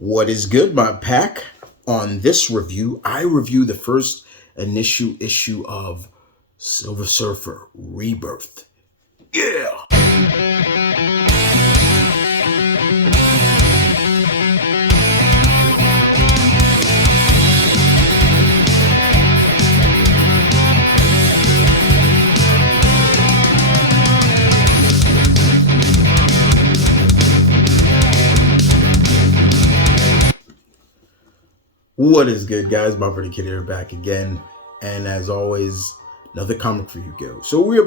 What is good, my pack? On this review, I review the first initial issue of Silver Surfer Rebirth. Yeah! What is good, guys? M.V.K here, back again, and as always, another comic for you guys. So we're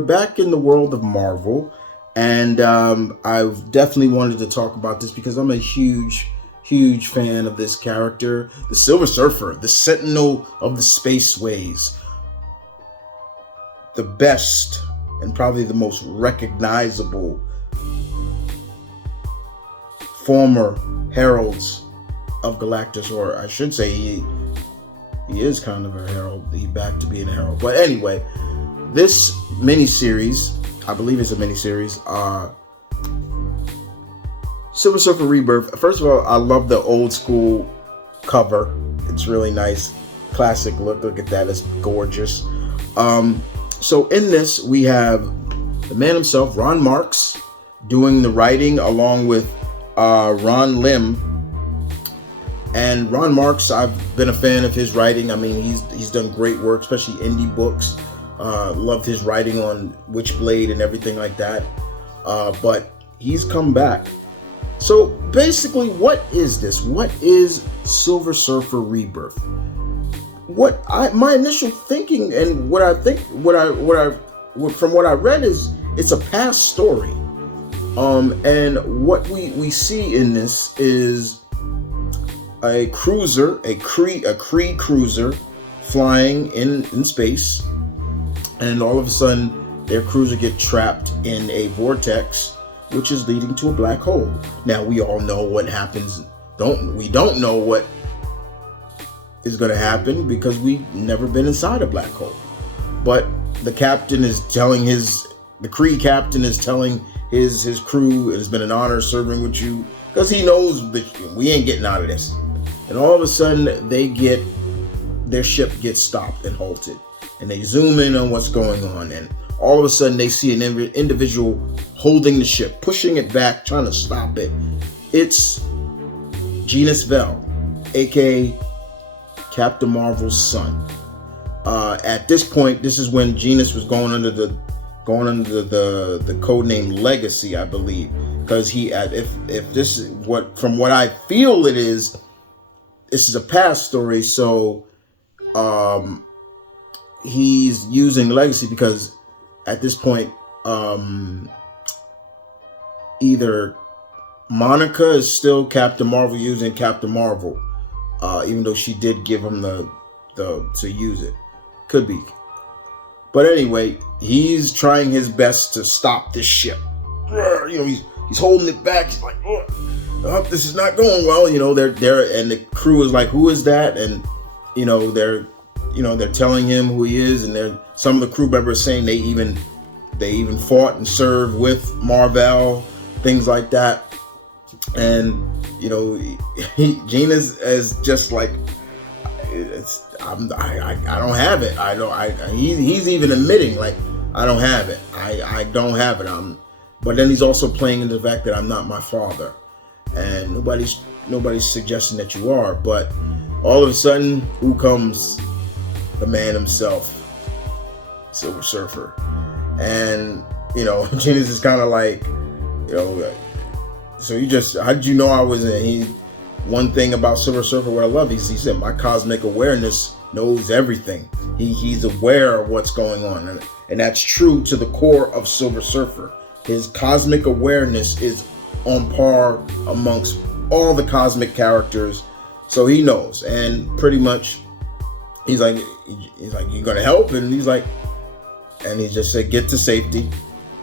back in the world of Marvel, and I've definitely wanted to talk about this because I'm a huge fan of this character, the Silver Surfer, the Sentinel of the Spaceways, the best and probably the most recognizable former heralds of Galactus, or I should say he is kind of a herald. He's back to being a herald. But anyway, this miniseries, I believe it's a miniseries, Silver Surfer Rebirth. First of all, I love the old school cover. It's really nice. Classic look. Look at that. It's gorgeous. So in this, we have the man himself, Ron Marz, doing the writing along with Ron Lim. And Ron Marz, I've been a fan of his writing. I mean, he's done great work, especially indie books. Loved his writing on Witchblade and everything like that. But he's come back. So basically, what is this? What is Silver Surfer Rebirth? My initial thinking and from what I read is it's a past story. And what we see in this is a cruiser, a Kree cruiser flying in space, and all of a sudden their cruiser gets trapped in a vortex, which is leading to a black hole. Now we all know what happens. We don't know what is going to happen because we've never been inside a black hole. But the captain is telling the Kree captain is telling his crew, it has been an honor serving with you, because he knows that we ain't getting out of this. And all of a sudden, their ship gets stopped and halted. And they zoom in on what's going on. And all of a sudden, they see an individual holding the ship, pushing it back, trying to stop it. It's Genus Vell, a.k.a. Captain Marvel's son. At this point, this is when Genus was going under the code name Legacy, I believe. Because if this is from what I feel it is, this is a past story, so he's using Legacy because at this point, either Monica is still Captain Marvel using Captain Marvel, even though she did give him the to use it. Could be. But anyway, he's trying his best to stop this ship. He's holding it back. He's like, oh, this is not going well. They're and the crew is like, who is that? And they're telling him who he is, and some of the crew members saying they even fought and served with Mar-Vell, things like that. And Gina's is just like, I don't have it. He's even admitting like, I don't have it. I don't have it. But then he's also playing into the fact that I'm not my father. And nobody's suggesting that you are, but all of a sudden, who comes? The man himself, Silver Surfer. And Genus is kind of like, so how did you know I was in? One thing about Silver Surfer, what I love, he said my cosmic awareness knows everything. He's aware of what's going on, and that's true to the core of Silver Surfer. His cosmic awareness is on par amongst all the cosmic characters, so he knows. And pretty much, he's like, you gonna help? And he's like, and he just said, get to safety.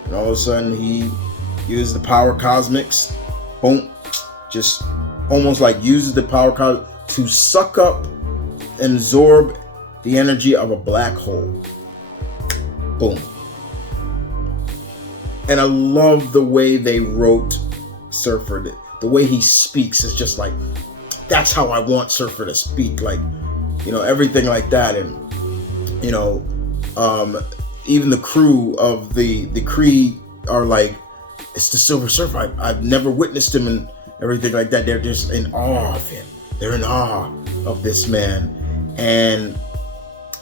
And all of a sudden, he uses the power cosmics, boom, just almost like uses the power to suck up and absorb the energy of a black hole. Boom. And I love the way they wrote Surfer. The way he speaks is just like, that's how I want Surfer to speak. Like, everything like that. And, even the crew of the Kree are like, it's the Silver Surfer. I've never witnessed him and everything like that. They're just in awe of him. They're in awe of this man. And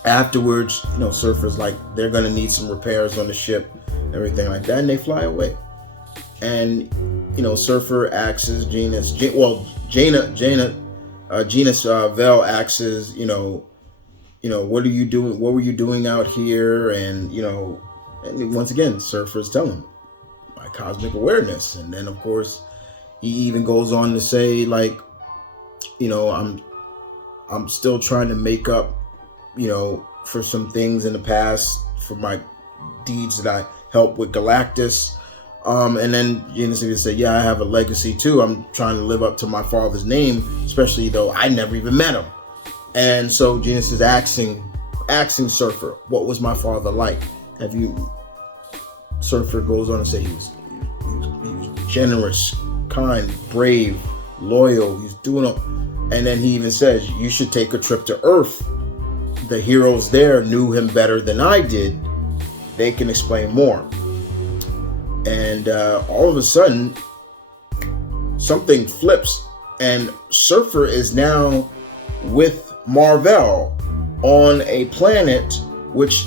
afterwards, Surfer's like, they're going to need some repairs on the ship, everything like that. And they fly away. And, Surfer axes Genus. Genus Vel axes, what are you doing? What were you doing out here? And, and once again, Surfer's telling him, my cosmic awareness. And then, of course, he even goes on to say, like, I'm still trying to make up, for some things in the past, for my deeds that I helped with Galactus. And then Genus even said, yeah, I have a legacy too. I'm trying to live up to my father's name, especially though I never even met him. And so Genus is asking Surfer, what was my father like? Surfer goes on to say he was generous, kind, brave, loyal. He's doing it. And then he even says, you should take a trip to Earth. The heroes there knew him better than I did. They can explain more. And all of a sudden, something flips, and Surfer is now with Mar-Vell on a planet which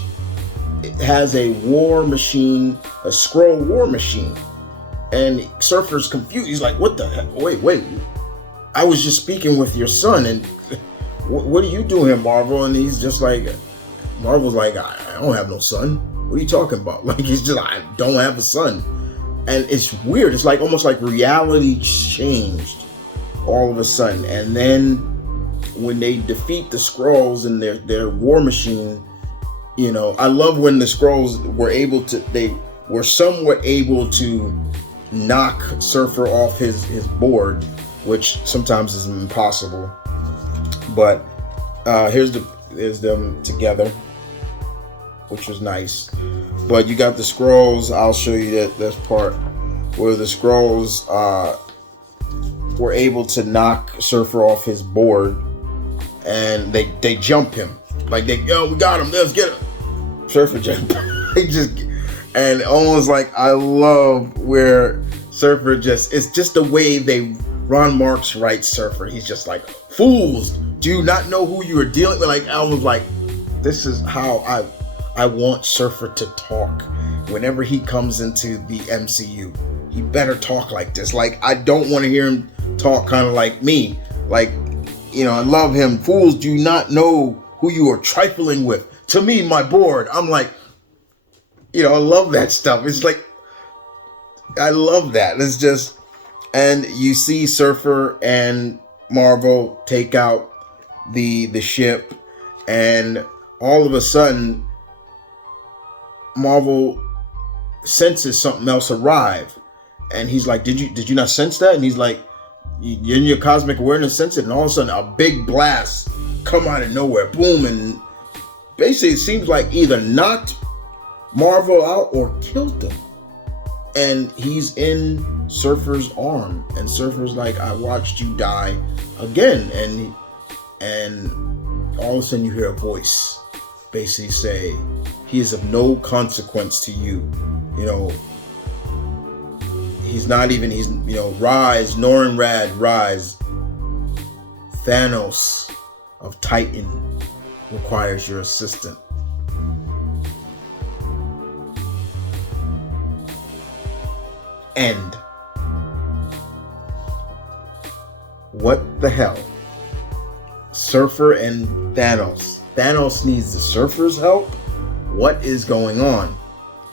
has a war machine, a Skrull war machine. And Surfer's confused. He's like, what the heck? Wait. I was just speaking with your son, and what are you doing here, Marvel? And he's just like, Marvel's like, I don't have no son. What are you talking about? Like, he's just, I don't have a son. And it's weird. It's like almost like reality changed all of a sudden. And then when they defeat the Skrulls and their war machine, I love when the Skrulls they were somewhat able to knock Surfer off his board, which sometimes is impossible. But here's them together, which was nice. But you got the Skrulls. I'll show you that part where the Skrulls were able to knock Surfer off his board, and they jump him. Like, we got him, let's get him. Surfer jump. And almost like, I love where Surfer it's just the way Ron Marz writes Surfer. He's just like, fools, do you not know who you are dealing with? Like, I was like, this is how I want Surfer to talk whenever he comes into the MCU. He better talk like this. Like, I don't want to hear him talk kind of like me. Like, I love him. Fools, do you not know who you are trifling with? To me, my board. I'm like, I love that stuff. It's like, I love that. It's just, and you see Surfer and Marvel take out the ship, and all of a sudden, Marvel senses something else arrive, and he's like, did you not sense that? And he's like, you're in your cosmic awareness, sense it. And all of a sudden, a big blast come out of nowhere, boom, and basically it seems like either knocked Marvel out or killed him. And he's in Surfer's arm, and Surfer's like, I watched you die again. And all of a sudden you hear a voice basically say, he is of no consequence to you. He's rise, Norrinrad, rise. Thanos of Titan requires your assistance. End. What the hell? Surfer and Thanos. Thanos needs the Surfer's help? What is going on?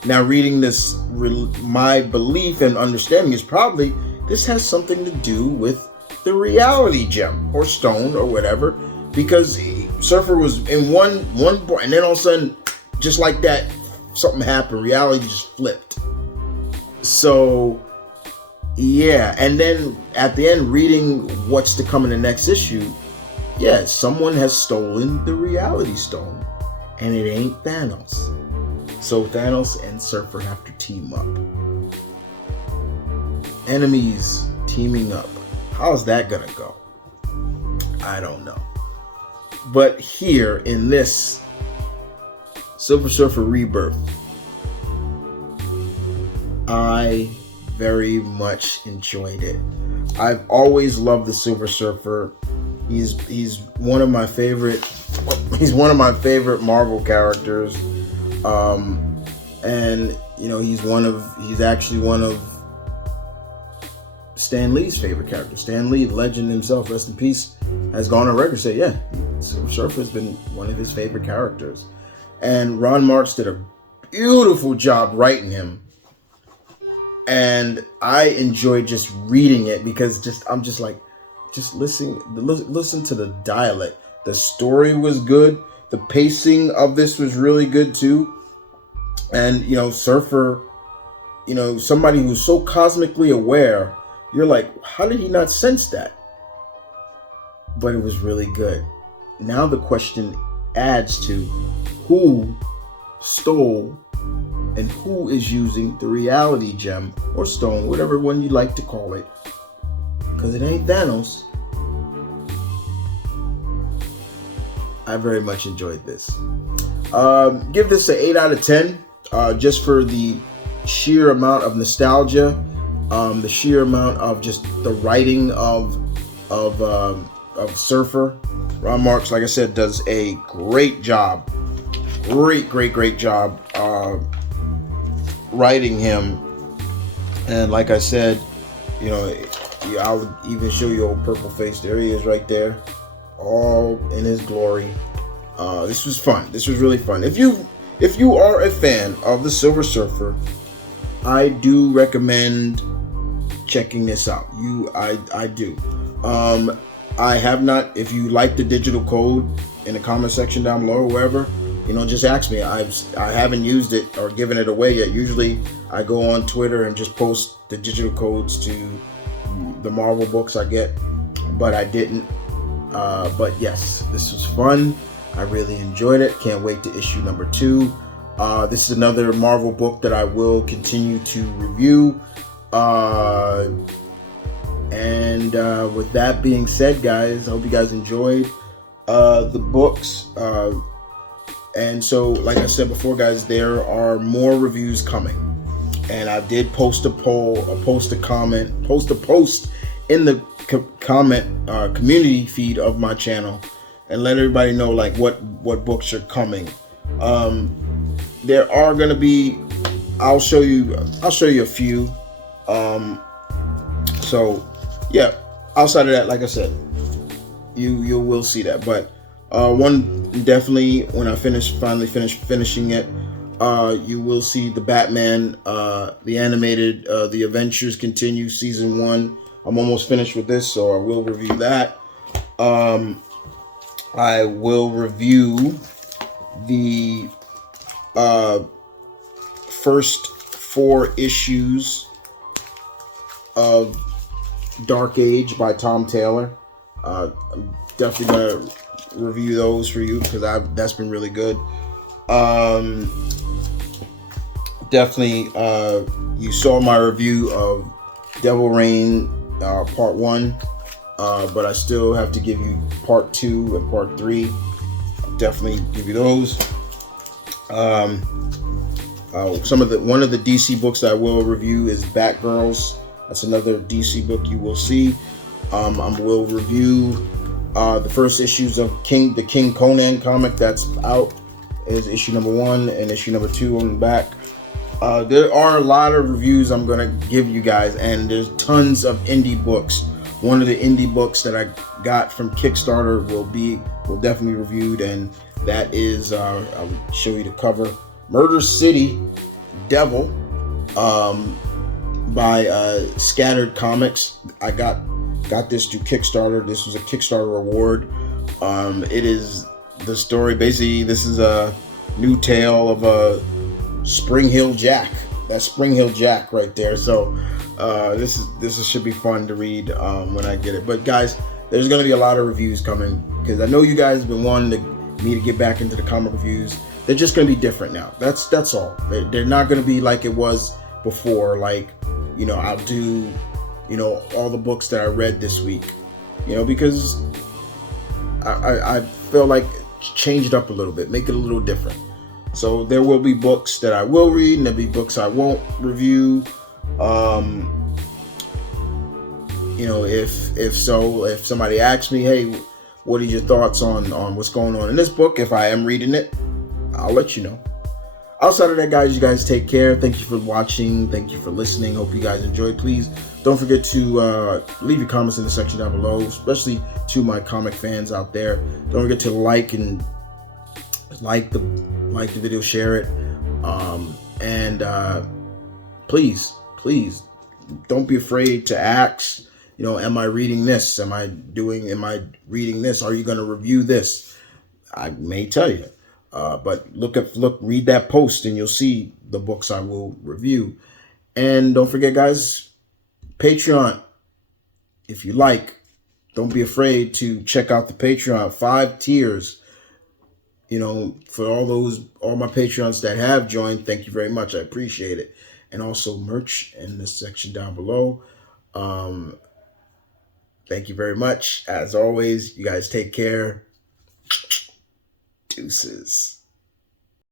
Now, reading this, my belief and understanding is probably this has something to do with the reality gem or stone or whatever, because Surfer was in one point, and then all of a sudden, just like that, something happened. Reality just flipped. So, yeah. And then at the end, reading what's to come in the next issue, yeah, someone has stolen the reality stone, and it ain't Thanos. So Thanos and Surfer have to team up. enemies teaming up. How's that gonna go? I don't know. But here in this Silver Surfer Rebirth, I very much enjoyed it. I've always loved the Silver Surfer. He's one of my favorite. He's one of my favorite Marvel characters, and he's actually one of Stan Lee's favorite characters. Stan Lee, legend himself, rest in peace, has gone on record to say, yeah, Silver Surfer has been one of his favorite characters. And Ron Marz did a beautiful job writing him. And I enjoyed just reading it because I'm just listen to the dialect. The story was good. The pacing of this was really good too. And, Surfer, somebody who's so cosmically aware, you're like, how did he not sense that? But it was really good. Now the question adds to who stole and who is using the reality gem or stone, whatever one you like to call it, because it ain't Thanos. I very much enjoyed this. Give this an 8 out of 10, just for the sheer amount of nostalgia, the sheer amount of just the writing of Surfer. Ron Marz, like I said, does a great job. Great job writing him. And like I said, I'll even show you old purple face. There he is right there, all in his glory. This was fun. This was really fun. If you are a fan of the Silver Surfer, I do recommend checking this out. I do. I have not. If you like the digital code in the comment section down below or wherever, just ask me. I haven't used it or given it away yet. Usually I go on Twitter and just post the digital codes to the Marvel books I get, but I didn't. But yes, this was fun. I really enjoyed it. Can't wait to issue number 2. This is another Marvel book that I will continue to review. And with that being said, guys, I hope you guys enjoyed the books. And so, like I said before, guys, there are more reviews coming. And I did post a poll, post a post in the comment community feed of my channel, and let everybody know like what books are coming. There are gonna be. I'll show you a few. So yeah, outside of that, like I said, you will see that. But one definitely, when I finally finish finishing it, you will see the Batman, the animated, the Adventures Continue season 1. I'm almost finished with this, so I will review that. I will review the first 4 issues of Dark Age by Tom Taylor. I'm definitely gonna review those for you because that's been really good. Definitely, you saw my review of Devil Reign part 1, but I still have to give you part 2 and part 3. I'll definitely give you those. One of the DC books I will review is Batgirls. That's another DC book you will see. I will review the first issues of the King Conan comic that's out. Is issue number 1 and issue number 2 on the back. There are a lot of reviews I'm gonna give you guys, and there's tons of indie books. One of the indie books that I got from Kickstarter will definitely be reviewed, and that is I'll show you the cover. Murder City Devil by Scattered Comics. I got this through Kickstarter. This was a Kickstarter award. It is the story. Basically, this is a new tale of a Spring Hill Jack. That's Spring Hill Jack right there. So this should be fun to read when I get it. But guys, there's gonna be a lot of reviews coming because I know you guys have been wanting me to get back into the comic reviews. They're just gonna be different now. That's all. They're not gonna be like it was before. Like, I'll do all the books that I read this week. Because I feel like change it up a little bit, make it a little different. So there will be books that I will read, and there'll be books I won't review. If somebody asks me, hey, what are your thoughts on what's going on in this book? If I am reading it, I'll let you know. Outside of that, guys, you guys take care. Thank you for watching. Thank you for listening. Hope you guys enjoyed. Please don't forget to leave your comments in the section down below, especially to my comic fans out there. Don't forget to like the video, share it, and please don't be afraid to ask. Am I reading this? Am I reading this? Are you going to review this? I may tell you. But read that post and you'll see the books I will review. And don't forget, guys, Patreon. If you like, don't be afraid to check out the Patreon. 5 tiers. For all my Patreons that have joined, thank you very much. I appreciate it. And also merch in this section down below. Thank you very much. As always, you guys take care. Deuces.